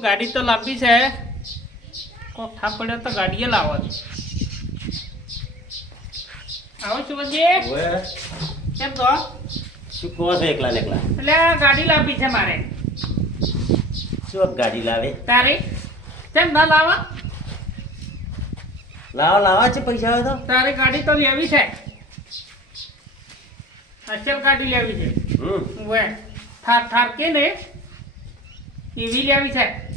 ગાડી તો લાંબી છે. કોક થાપ પડ્યો તો ગાડીએ લાવો છે આવો ઓવે, કેમ છો? શું કહો છો એકલા એકલા? એટલે ગાડી લાંબી છે મારે. શું ગાડી લાવે? તારી? કેમ ના લાવા લાવો લાવા છે પૈસા હોય તો. તારે ગાડી તો લેવી છે. અચલ ગાડી લેવી છે. હમ. વે થાર થાર કે ને એવી લેવી છે.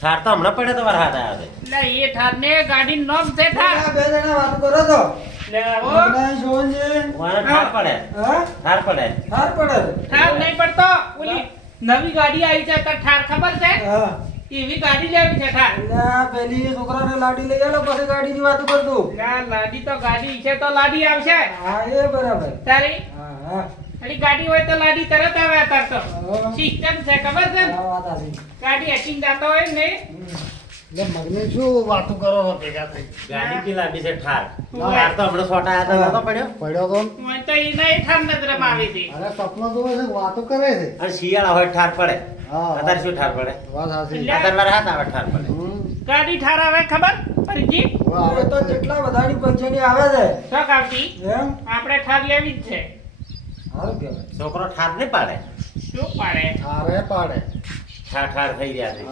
થાર તો હમણાં પડે તો વરસાદ આવ્યો છે એટલે એ ઠાર ને ગાડી નોમ છે ઠાર બે જણા વાત કરો તો લે આવો મગનાઈ સોનજી. વાને થાર પડે હા? થાર પડે હાર પડે છે. નહીં પડતો ઓલી નવી ગાડી આવી છે તો ઠાર ખબર છે હા. એવી ગાડી લેવી છે ઠાર ના પેલી છોકરાને લાડી લઈ જાય પછી ગાડીની વાતો કરતું. ના લાડી તો ગાડી છે તો લાડી આવશે હા, એ બરાબર. તારી હા, હા. અલી ગાડી હોય તો લાડી તરત આવે અત્યારે તો. સિસ્ટમ છે ખબર છે. ગાડી હટીને જતા હોય ને. એટલે મગને શું વાતો કરો છો ભેગા થઈ? ગાડી કી લાંબી છે ઠાર. ઠાર તો હમણાં સોટા હતા નતો પડ્યો. પડ્યો તો મને તો એના એ ઠાર નજરમાં આવી હતી. અરે સપનો જોવે છે વાતો કરે છે? અને શિયાળા હોય ઠાર પડે. હા, અત્યારે શું ઠાર પડે? વાત સાચી. અત્યારે મારા હાથ આવે ઠાર પડે. ગાડી ઠાર આવે ખબર? ફરીજી હવે તો જેટલા વધારે પંચાયતી આવે છે? શોખ આવતી. એમ? આપણે ઠાર લેવી જ છે. સારું કહેવાય. છોકરો ઠાર નહીં પાડે? શું પાડે? ઠારે પાડે. ઠાર ઠાર થઈ ગયા છે.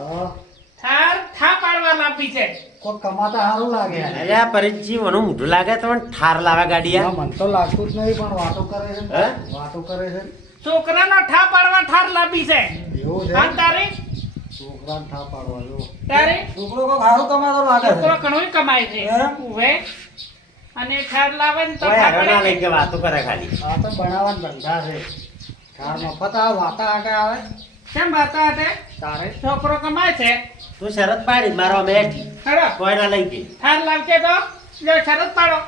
ઠાર ઠા પાડવા લાપી કોઈ કમાતા સારું લાગે. અરે આ મને મોઢું લાગે તો ઠાર લાવે ગાડી આ મને તો લાગતું જ નહીં પણ વાતો કરે છે વાતો કરે છે છોકરાના ઠા પાડવા ઠાર લાપી છે. એવું છે? હા તારે? છોકરાને ઠા પાડવા જો. તારે? છોકરો કો સારું કમાતો લાગે છોકરો ઘણો કમાય છે. ઉવે. અને ખાર લાવે ને તો કોઈ ઠાર આગળ ના પડે લઈ કે વાતો કરે ખાલી. આ તો બનાવવાના ધંધા છે. ખાર મફત આ વાતા આટે આવે. કેમ વાતો આટે? તારે? છોકરો કમાય છે. તું શરત પાડી મારો મેઠી ખરો કોઈના લઈ ગઈ? ખાર લાવશે તો. જો શરત પાડો.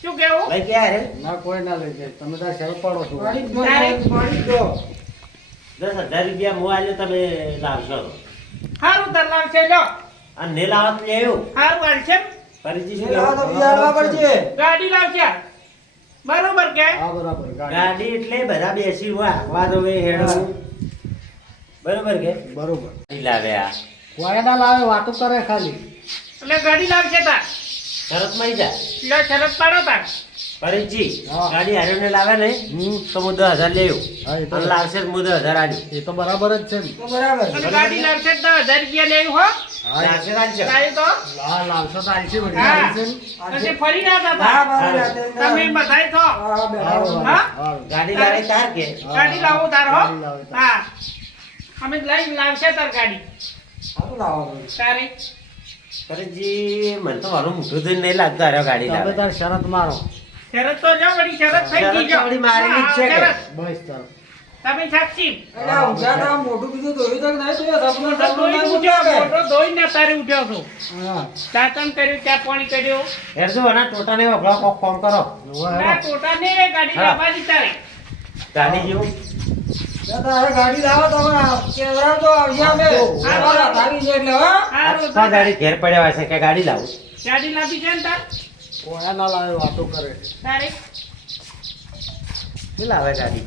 શું કેવું? લઈ ગયા રે. ના કોઈ ના લઈ જાય તમે તાર શરત પાડો છો. તારે? દસ હજાર રૂપિયા મોબાઈલ તમે લાવશો. સારું તાર લાવશે જો અને ને લાવત લેવું સારું હાલશે એ લાવો ગાડી લાવશે. બરોબર કે? હા ગાડી. ગાડી એટલે બધા બેસી દો હેડો બરોબર કે? બરોબર. ગાડી લાવે આ. ના લાવે વાતો કરે ખાલી. એટલે ગાડી લાવશે તાર. શરતમાં જા. લે શરત પાડો તાર. પરિચી હા. ગાડી હારે ને લાવે ને તો હું દસ હજાર લેવું અને લાવશે તો હું દસ હજાર આલ્યું એ તો બરાબર જ છે બરાબર. ગાડી લાવશે દસ હજાર રૂપિયા લેવું હો મને તો મારું મોઢું નહીં લાગતું ગાડી તમે લાવે. તાર શરત મારો. શરત તો જો વળી શરત થઈ ગઈ જો વળી મારેલી છે કે? હા, શરત. બસ ચાલો તમે સાક્ષી ઊંઘ્યા તા, મોઢું બીજું ધોયું તો નહીં? સપનું મોટો ના ઉઠ્યો મોટો તારે ઉઠ્યો છું કે? હા. દાંતણ કર્યું ચા પાણી કર્યું હેરજો અને ટોટાને વગડા કોક ફોન કરો ના ટોટા ને ગાડી હા. તારે ગાડી જેવું તારે ગાડી લાવો તો હવે કેવડાવજો, આવશે અમે. છે એટલે, હો? ગાડી ઘેર પડ્યા હોય છે કે ગાડી લાવું ગાડી લાવી છે ને તાર કોયા ના લાવે વાતો કરે તારે શું લાવે ગાડી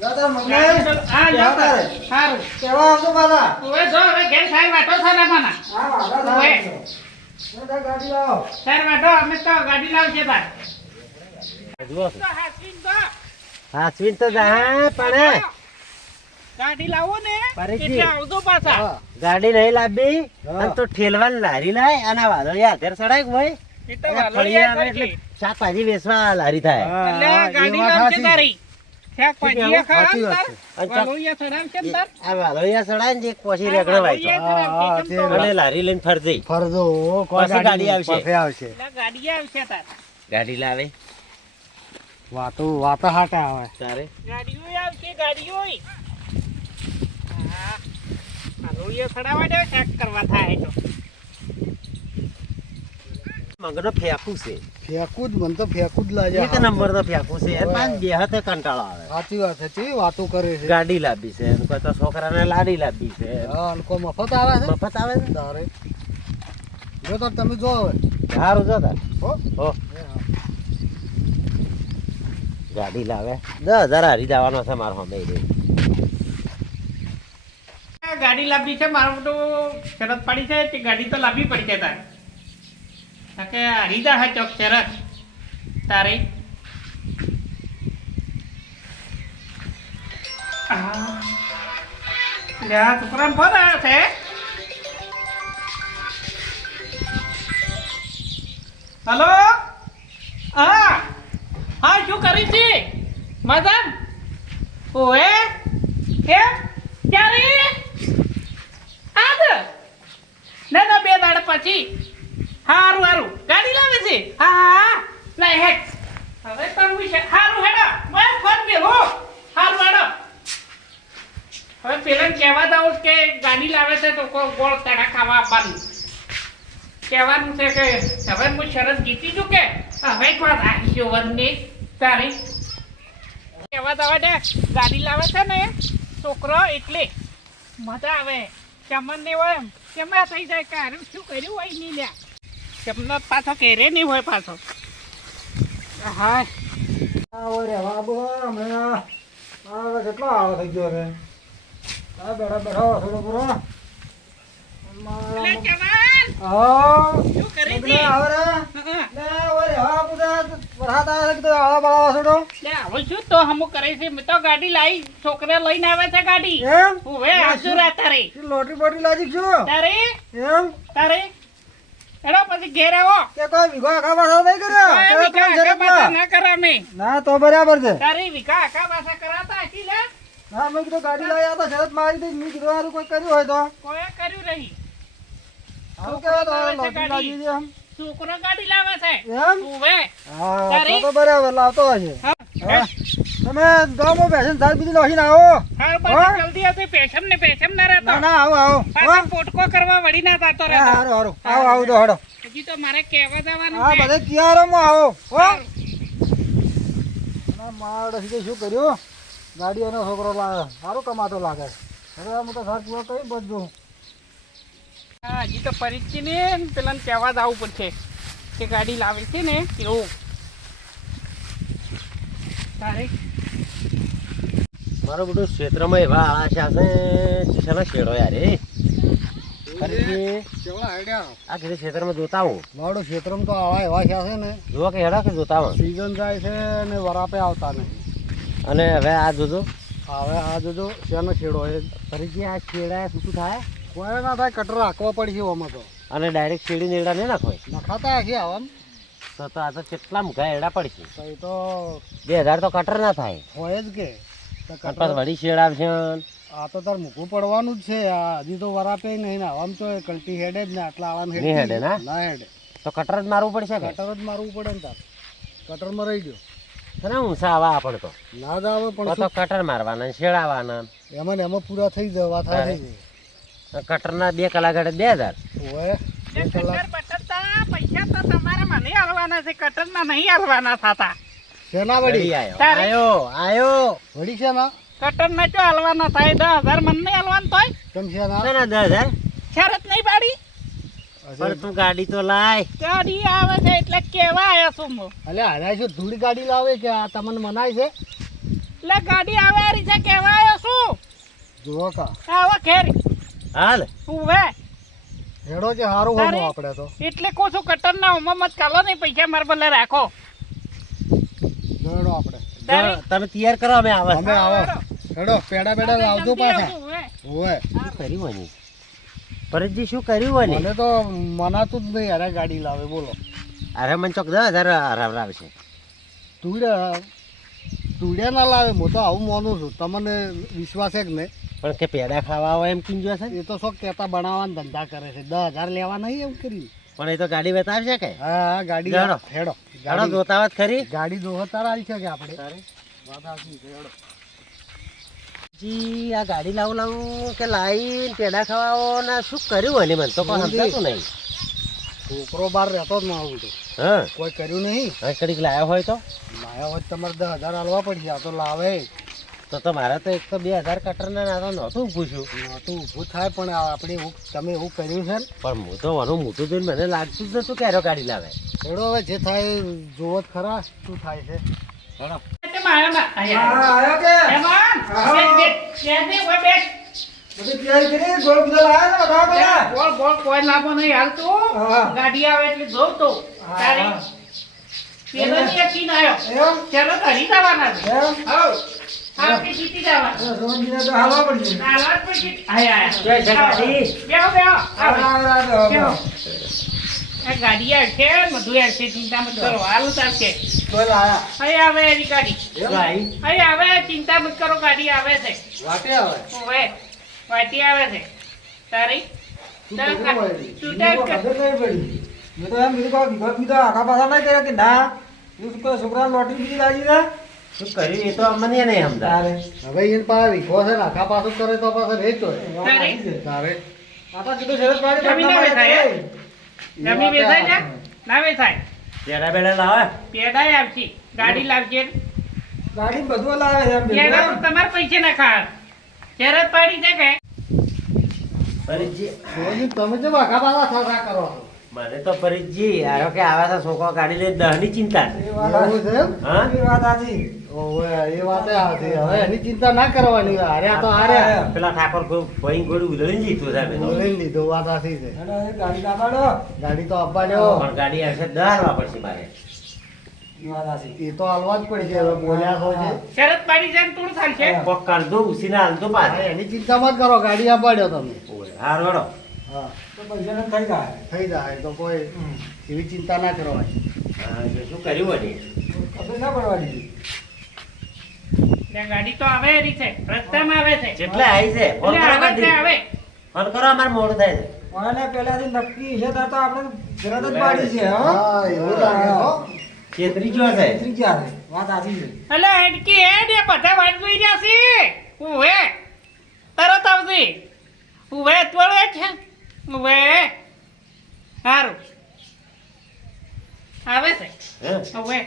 જા તાર મમ્મી. ગાડી તો- હા કેવા જા તારે. તારે? કેવા આવજો પાછા? હવે જો હવે ઘેર સાહેબ વાટો છે રમાના હા, વાંધો ના ઓવે. આવજો. જા તાર ગાડી લાવો. અમે તો ગાડી લાવશે તાર જુઓ હાસવીન તો જા પણ ગાડી લાવો ને એટલે આવજો પાછા ગાડી નહીં લાવી તો ઠેલવાની લારી લાય અને આ વાદળિયા ચડાય ભાઈ શાકભાજી વેચવા લારી થાય. આ લારી લઈને ફરજે. ફરજો ગાડી આવશે. આવશે. ગાડી આવશે તાર. ગાડી લાવે. વાતો વાતો હાટા આવે. તારે? ગાડીઓ આવશે ગાડીઓ હા વાલોડિયા ચડાવવા દે શાક કરવા થાય તો. મગનો ફેંકું છે. ફેંકું જ મને તો ફેંકું જ લાગે. એક નંબર તો ફેંકું છે. યાર પાંચ બે હાથે કંટાળો આવે. સાચી વાત છે. કેવી વાતો કરે છે? ગાડી લાવી છે. એમ કોઈ તો છોકરાને લાડી લાવી છે. હા અને મફત આવે છે? મફત આવે છે? તારે જો તો તમે જો હવે. સારું જો તાર. હો? હો. ગાડી લાવે. દસ હજાર હારી જવાનો છે મારો આ ગાડી ગાડી લાવવી છે. મારું તો શરત પડી છે. કે ગાડી તો લાવવી છે તારે. કે હે ચોક શરત તારે છે હલો હા હા શું કરી છે મદન ઓએ કેમ ક્યારે આજ ના ના બે દાડ પછી હારું હારું. ગાડી લાવે છે? હા હા. લે, હેડ. હવે કરવું છે. હારું, હેડો. મેં ફોન મેલો હારું, હેડો. હવે પેલા કહેવા દઉં કે ગાડી લાવે છે તો કો ગોળ તડા ખાવા આપવાનું કહેવાનું છે કે હવે હું શરત જીતી છું કે હવે એક વાત આવીશું વનની. તારી. કહેવા દવા દે ગાડી લાવે છે ને છોકરો એટલે મજા આવે. ચમન ને હોય એમ. કેમાં થઈ જાય. કે શું કર્યું હોય નહીં લ્યા કેમનો પાછો કેરે નહીં હોય પાછો? હા આવો રે બાબો હમણાં આવે કેટલો આવો થઈ ગયો રે? આ બેડા બેઠો થોડો પૂરો. હા. લોટરી બોટરી લાજી છું. તારે? એમ? તારે? એડો પછી ઘેર આવો. કે કોઈ વિગો આખા પાછા નહીં કર્યો કોઈ શરત વિકા માં, શરત આખા પાછા ના કરામે ના તો બરાબર છે. તારી આખા પાછા કરાતા હશી લે. હા મેં કીધું ગાડી શરત મારી હતી મેં કીધું કોઈ કર્યું હોય તો. કોઈ કર્યું નહીં. આવું કેવા તો. લાજી છે એમ. છોકરો ગાડી લાવે છે. એમ? હા? તો તો બરાબર લાવતો હશે હા. તમે ગામમાં પેશન સાહેબ બીજી લોહીને આવો. હા? બસ જલ્દી હતી પેશન ને પેશન ના રહેતો. ના આવો આવો. પાછો પોટકો કરવા વળી ના થતો રહેતો. હારો હારો. આવો આવો તો હડો હજી તો મારે કહેવા જવાનું હા બધે કિયારામાં આવો. હો? ના મારો સીધે શું કર્યું? ગાડીઓનો છોકરો લાગે સારું કમાતો લાગે. હવે હું તો ઘર પૂરો કઈ બધું હા હજી તો પરિચય ને પેલા કહેવા જ આવવું પડશે કે ગાડી લાવે છે ને એવું. તારે મારું બધું ક્ષેત્રમાં એવા આળા છે ચીસાના શેડો યાર આ કીધું ક્ષેત્રમાં જોતા હું. મારું ક્ષેત્રમાં તો આવા એવા છે ને. જુઓ કે હેડા કે જોતા હું સીઝન જાય છે ને વરાપે આવતા નહીં અને હવે આ જોજો. હવે આ જોજો શેનો છેડો એ ફરીથી આ શેડા શું શું થાય? કોઈ ના થાય કટર રાખવા પડશે આમાં તો. અને ડાયરેક્ટ શેડી નેડા નહીં નાખોય નખાતા હશે આવા તો તો આ તો કેટલા મૂકા એડા પડશે. તો એ તો બે હજાર તો કટર ના થાય. હોય જ કે. પાછું વળી શેડ આવશે? આ તો તાર મૂકવું પડવાનું જ છે. આ હજી તો વરાપે નહીં ને આમ તો કલ્ટી હેડે જ ને આટલા આવામ નહીં હેડે ના? ના હેડે. તો કટર જ મારવું પડશે કટર જ મારવું પડે ને તાર. કટરમાં રહી ગયો. ના ઊંસા આવા આપણ તો ના જ આવે પણ તો કટર મારવાના શેડાવાના એમાં ને એમાં પૂરા થઈ જવા થાય? કટરના બે કલાક હેડે બે હજાર. હોય લે કટર પૈસા તો તમારે મને આલવાના છે કટરમાં નહીં આલવાના થતા. શેના વડી આયો. આયો આયો. વડી શેના? કટર ના ચો આલવાના થાય? દસ હજાર મને નહીં આલવાનું તોય? કેમ શેના? શેના દસ હજાર? શરત નહીં પાડી? પણ તું ગાડી તો લાય. ગાડી આવે છે એટલે કેવા આવ્યો છું હું? અલે હાર્યા શું ધૂળી ગાડી લાવે કે આ તમને મનાય છે? એટલે ગાડી આવે આ રીતે કેવા આવ્યો છું? જુઓ કા. આવો ખેર હાલ. ઉભે હેડો છે સારું હોમો આપણે તો. એટલે કહું છું કટર ના હોમો મત કાલો નહીં પૈસા મારા બદલે રાખો. હેડો આપણે. તમે તૈયાર કરો અમે આવે. અમે આવો. હેડો પેડા પેડા લાવજો પાછા. ઓય શું કર્યું હોય પરજી શું કર્યું હોય ને મને તો મનાતું જ નહીં અરે ગાડી લાવે બોલો. અરે મને ચોક દસ હજાર હરાવરાવે છે તુડ્યા તુડ્યા ના લાવે હું તો આવું માનું છું. તમને વિશ્વાસ છે કે નહીં? પણ કે પેડા ખાવા હોય એમ કીધું છે? ને એ તો શોખ કહેતા બનાવવાના ધંધા કરે છે. દસ હજાર લેવા નહીં એમ કરી. પણ એ તો ગાડી બતાવશે કે? હા ગાડી હેડો. હેડો ગાડો ગાડી ખરી? ગાડી દોહો આવી છે કે આપણે? વાત હેડો. જી આ ગાડી લાવું લાવું કે લાવીને પેડા ખાવાઓ ને શું કર્યું હોય મને તો કોઈ સમજાતું નહીં. છોકરો બાર રહેતો જ ન આવું તો. હા. કોઈ કર્યું નહીં? કડીક લાવ્યો હોય તો? લાયા હોય તો તમારે દસ હજાર હાલવા પડશે આ તો લાવે. તો તો મારે તો એક તો બે હજાર કટરના ના નહોતું પૂછ્યું નહોતું ઊભું થાય પણ આપણે એવું તમે એવું કર્યું છે ને? પણ હું તો મારું મોટું જોઈને મને લાગતું જ નતું ક્યારે ગાડી લાવે. થોડો હવે જે થાય જુઓ જોવો જ ખરા શું થાય છે. તૈયારી કરી ગોળ બધા લાયા ને બધા બધા? બોલ બોલ. કોઈ લાભો નહીં હાલતું. હા. ગાડી આવે એટલે જોઉં તો. તારી પેલો ની યકીન આવ્યો એમ ચાલો ઘડી છે. ગાડી. આવશે બધું આવશે ચિંતા મત કરો. હાલ ઉતારશે તો આવે એની ગાડી. આવે ચિંતા મત કરો ગાડી આવે છે. વાટે આવે? ઓવે વાટી આવે છે. તારી? તું. તું બીજું એમ કીધું બીજા આખા પાછા કર્યા કે ના? કોઈ છોકરા લોટરી બીજી લાગી ને શું કર્યું? એ તો અમને નહીં સમજાય. હવે એને પાસે વિખો છે આખા પાછું કરે તો પાછો રેચો એ વાત સાચી છે. તારે. આ કીધું શરત પાડી જમીને ઘટના બેઠા પાડી હે? ને? ના બેસાય પેડા બેડા લાવે. પેડાય આવશે. ગાડી લાવશે ગાડી બધું લાવે છે પેડા તમારે પૈસે ના ખા શરત પાડી છે કે? તમે તો આખા પાછા થતા કરો? મને તો ફરીજી આરો કે આવા છે છોકરો લે લઈને દહની ચિંતા છે. એ વાત એવું છે હા? એ વાત આજી ઓવે, એ વાતે હાચી. હવે એની ચિંતા ના કરવાની હાર્યા તો હાર્યા. પેલા ઠાકોર ભઈ ગોળું છે અમે તો. બોલીને લીધું વાત આજી છે. ગાડી ના પાડો. ગાડી તો આપવા દો પણ ગાડી આવશે દહાડવા પડશે મારે. એ વાત સાચી. એ તો હાલવા જ પડશે હવે બોલ્યા છો છે. શરત પાડી છે ને તું ચાલશે કરજો ઉસીને હાલતો પાછે. એની ચિંતા મત કરો ગાડી આપવા દો તમે હાર વળો. હા. તો થઈ જાય. થઈ જાય તો કોઈ એવી ચિંતા ના કરવાની. હા, શું કર્યું વળી? ખબર ના પડવાની ગાડી તો આવે એરી છે રસ્તામાં આવે છે. જેટલે આવી છે ફોન કરો છે આવે. ફોન કરો અમારે મોડું થાય છે. મને પહેલાથી નક્કી છે તો આપણે તરત જ પાડી છે હા. એવું લાગે હો. છેતરી ગયો છે. ઉતરી ગયા છે વાત છે. એટલે હેડકી હેડ એ બધા વાટ જોઈ રહ્યા છે. ઉવે તરત આવશે ઉવે તોડે છે ઉવે. સારું આવે છે? હે? ઉવે.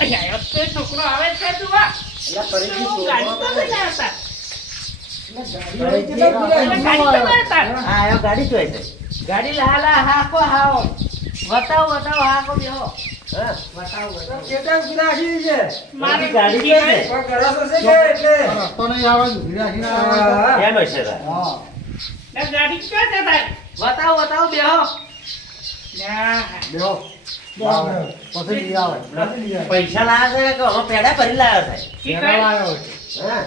અહીંયા એક તો છોકરો આવે છે તું આ ગાડી તો લઈ ગાડી કેટલા પૂરા એટલે ગાડી તો લઈ આવતા હા આવ્યો ગાડી જોઈ છે. ગાડી લાલા હાકો હાઓ. બતાવો બતાવો હાકો બેહો. હા? બતાવો કેટલા પૂરા આખી છે? મારી ગાડી ગાડી છે. ગાડી ક્યાં છે તારી બતાવો બતાવો બેહો. બેહો. આવે. પછી લઈ આવે. પૈસા લાવ્યા છે કે અમે પેડા ભરી લાવ્યા છે? લાવ્યો છે. છે હા?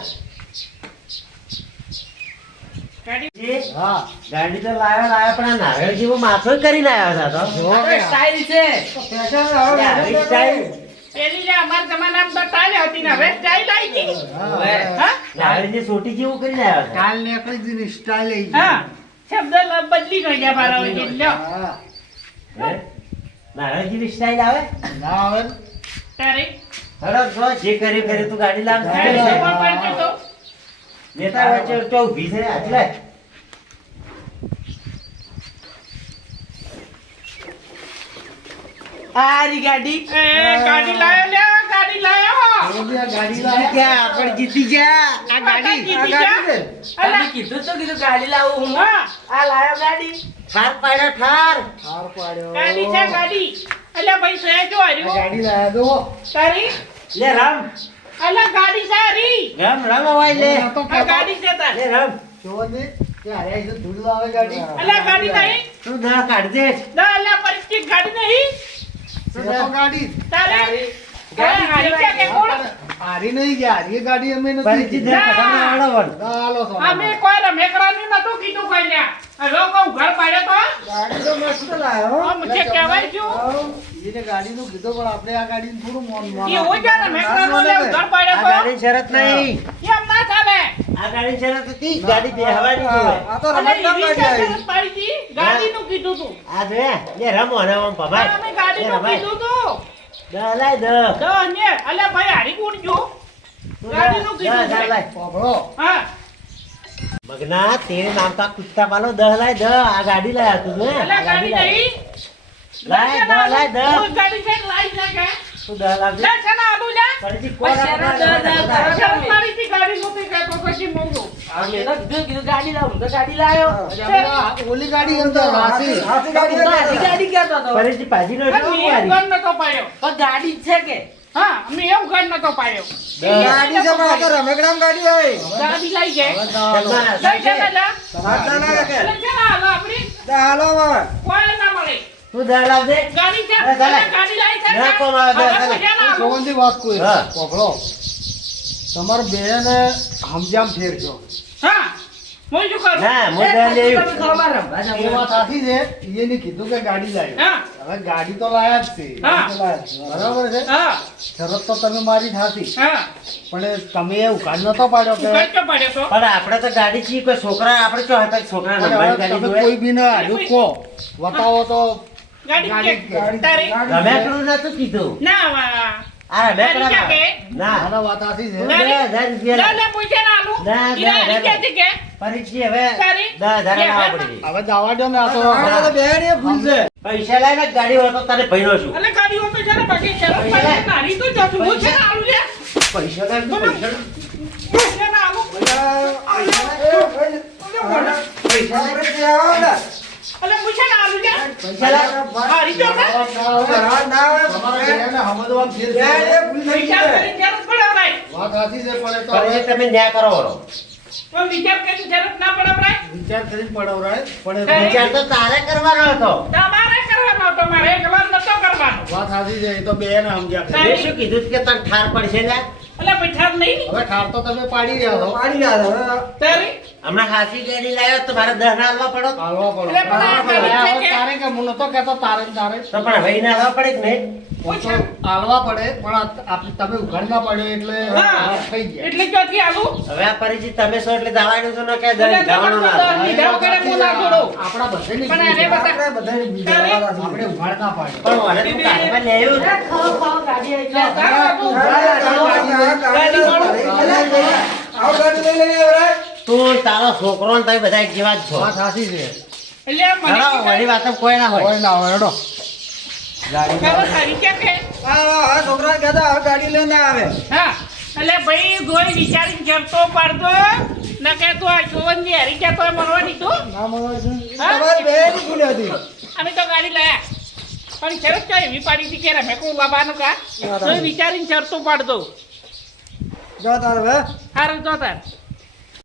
ગાડી? જી, હા. ગાડી તો લાવ્યા લાવ્યા પણ આ નારળ જેવો માથો કરી આવ્યા હતા તો. જો સ્ટાઇલ છે. પેલી જે અમારા જમાનામાં તો ટાઈલ હતી ને હવે. સ્ટાઇલ આવી ગઈ હા હા? નારળની સોટી જેવું કરીને આવ્યા હતા કાલ નીકળી જ ની સ્ટાઇલ આવી ગઈ. હા. શબ્દ બદલી ગઈ ગયા મારા વચ્ચે. લ્યો. હા. હે? નારળ જેવી સ્ટાઈલ આવે? ના આવે. તારે? હડો જો જે કર્યું કર્યું તું ગાડી લાવ. નેતા વચ્ચે તો ઊભી છે આટલે. એ ગાડી લાયો લે ગાડી લાયો જો ગાડી લાયો કે આપણ જીતી જા આ ગાડી. આ ગાડી છે. અલા, કીધું તો કીધું ગાડી લાવું હું આ લાયો ગાડી. ઠાર પાડ્યો ઠાર. હાર પાડ્યો. ગાડી છે ગાડી. અલ્યા ભાઈ સે જો આર્યો ગાડી લાયો દો તારી? લે રામ. અલ્યા ગાડી છે હારી. રામ રામ અવાય લે. આ ગાડી છે તાર. લે રામ. જો ને, ધૂળ આવે ગાડી. અલ્યા ગાડી નહીં તું ના કાઢ દે ના અલ્યા પરિસ્થિતિ ગાડી નહીં. ગાડી. તારે હારી છે કે કોણ હારી નહીં ગયા, હારી ગાડી અમે નથી પરિચિત કીધી. ને પસંદ આવડો વળ. ના, હાલો સોના. અમે કોઈ રમેકડાનું નતું કીધું કોઈ લ્યા આ લોકો ઘર પાડ્યો તો ગાડી તો મસ્ત લાવ્યો હો. કહેવાય શું હાઉ. એને ગાડીનું કીધું પણ આપણે આ ગાડીને થોડું મોન મોન એવું છે ઘર ગાડી શરત નહીં આ ગાડી શરત હતી ગાડી બેહવાની જોવે. આ તો રમતમાં ગાડી. આવી. પાડી હતી કીધું તું? આ જો લે રમો ને આમ ભમાય અમે ગાડીનું કીધું તું. દહ લાય દહ દહ ને અલ્યા ભાઈ હારી કોણ જો. તું ગાડીનું કીધું દહ છે. હા. મગના તેરે નામ કા કુત્તા પાલો દહ લાય દહ. આ ગાડી લાયા તું ને ગાડી લાય. નહીં. લાય દહ લાય તું ગાડી છે લાઈ શકે તું દહ લાવ લે છે ને આલુ લે. ફરીથી કોણ પછી એના દહ દહ આપણા કરો. શરમ મારી થી ગાડી નહોતી કહેતો પછી મોંઘું આ મેં તો કીધું કીધું ગાડી લાવું તો ગાડી લાયો. એટલે ઓલી ગાડી એમ તો રાસી. હાથી. ગાડી તો આજી ગાડી કહેતો હતો? ફરીથી પાછી નો આ નિયમ ગણ નતો પાડ્યો પણ ગાડી છે કે? હા અમે એવું ઘર નતો પાયો. ગાડી છે પણ તો રમેકડામ ગાડી હોય. ગાડી લઈ જાય લઈ જાય લા. કે હાલો આપણી. હાલો કોઈ ના મળે. તું દા લાવજે. ગાડી છે. ગાડી છે. ના કોણ આવે. સોગંદી વાત કોઈ. પકડો. તમારે બેન હમજામ ફેરજો હા. કરું? ના, દા જાઓ. એ વાત સાચી છે. એને કીધું કે ગાડી લાવી. હવે ગાડી તો લાયા જ છે. તો. બરાબર છે? હા. શરત તો તમે મારી થાતી પણ તમે એ ઉકાળ નતો પાડ્યો કે તો તો. પણ આપણે તો ગાડી છીએ કોઈ છોકરા આપણે શું હતા છોકરા? કોઈ બી ના કો બતાવો તો કે તારી રમેકડું નતું કીધું ના આ રમેકડા કે? ના આના વાત સાચી છે ના. રૂપિયા લે લાગ. લે પૈસા ના આલું ના, ના, ના, ના. કે ફરીથી હવે તારી? દસ હજાર બે લાવવા હજાર? પડશે. હવે જવા દો ને આ તો આ તો પૈસા લાવીને ગાડી હોય તારે તને છું અલે ગાડી હોય તો ને બાકી શરત પાડી તો જતું હું છે ને આલું પૈસા લાવી પૈસા પૈસા ના આલું પૈસા લાવી. અલે હું છે ને છે ને ફેર છે. વિચાર જરૂર પડે ભાઈ. વાત છે તો હવે તમે ન્યા કરો. પણ વિચાર કરી જરૂર ના પડે ભાઈ. વિચાર કરીને પડાવરાય પણ વિચાર તો તારે કરવાનો હતો. તમારે કરવાનો હતો મારે એકવાર નતો કરવાનો. વાત સાચી છે એ તો ને સમજ્યા છે. મેં શું કીધું કે તને ઠાર પડશે ને? અલે પૈસા નહીં. હવે ઠાર તો તમે પાડી રહ્યા છો. તારી? હમણાં ખાસી કેરી લાવ્યો તો મારે દસ ના આલવા પડો હાલવા પડો કે? તારે કે હું નતો કેતો તારે તારે તો પણ હવે ના આલવા પડે કે નહીં હાલવા પડે પણ આપણે તમે ઉઘાડ ના પડ્યો એટલે થઈ ગયા એટલે ક્યાંથી આલું હવે આ પરિચિત તમે છો એટલે જવાનું છો ને કે જવાનું ના તમારે આવે. હું ના છોડું. આપણા બધાની પણ અરે બધા- તારે? આપણે ઉઘાડ ના પણ મને તો કારમાં એ ખાઓ, ખાઓ, ગાડી આવી લે, જાય. ગાડી લઈ વાળો. તું તારો છોકરો ને તમે બધા એક જેવા જ છો. વાત સાચી છે. એટલે મને વળી કહે? કોઈ ના હોય. કોઈ ના હોય કે? છોકરા કહેતા ગાડી લઈને આવે. હા એટલે ભાઈ જોઈ વિચારી જરતો પાડતો ન કે તું આ જોવનજી હરી કે તો? મરવા દીધું ના હા? તમારી બેન ભૂલી હતી. અમે તો ગાડી લાયા. પણ શરત કઈ એવી પાડી હતી કે મેં કોઈ બાબાનું કા? તો વિચારીને ચરતું પાડતો. જો તાર હવે. હારું જો તાર.